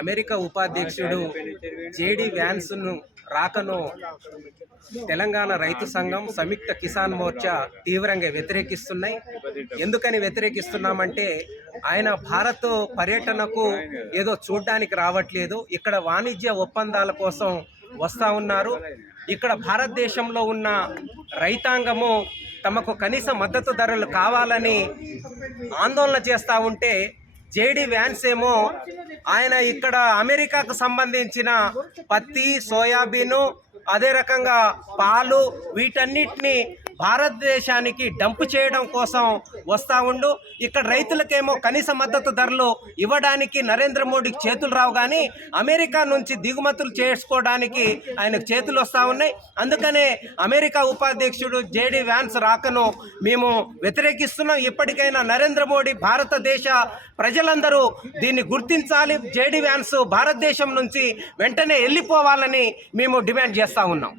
America ఉపాధ్యక్షుడు JD వ్యాన్స్ను రాకను తెలంగాణ రైతు సంఘం సంయుక్త కిసాన్ మోర్చా తీవ్రంగా వ్యతిరేకిస్తున్నాయి. ఎందుకని వ్యతిరేకిస్తున్నామంటే ఆయన భారత్ పర్యటనకు ఏదో చూడడానికి రావట్లేదు. ఇక్కడ వాణిజ్య ఒప్పందాల కోసం వస్తూ ఉన్నారు. ఇక్కడ భారతదేశంలో ఉన్న రైతాంగము తమకు కనీస మద్దతు ధరలు కావాలని ఆందోళన చేస్తూ ఉంటే జేడి వ్యాన్స్ ఏమో ఆయన ఇక్కడ అమెరికాకు సంబంధించిన పత్తి సోయాబీను అదే రకంగా పాలు వీటన్నిటిని భారతదేశానికి డంప్ చేయడం కోసం వస్తూ ఉండు. ఇక్కడ రైతులకేమో కనీస మద్దతు ధరలు ఇవ్వడానికి నరేంద్ర మోడీకి చేతులు రావు కానీ అమెరికా నుంచి దిగుమతులు చేసుకోవడానికి ఆయనకు చేతులు వస్తూ ఉన్నాయి. అందుకనే అమెరికా ఉపాధ్యక్షుడు జేడీ వ్యాన్స్ రాకను మేము వ్యతిరేకిస్తున్నాం. ఇప్పటికైనా నరేంద్ర మోడీ భారతదేశ ప్రజలందరూ దీన్ని గుర్తించాలి. జేడీ వ్యాన్స్ భారతదేశం నుంచి వెంటనే వెళ్ళిపోవాలని మేము డిమాండ్ చేస్తూ ఉన్నాం.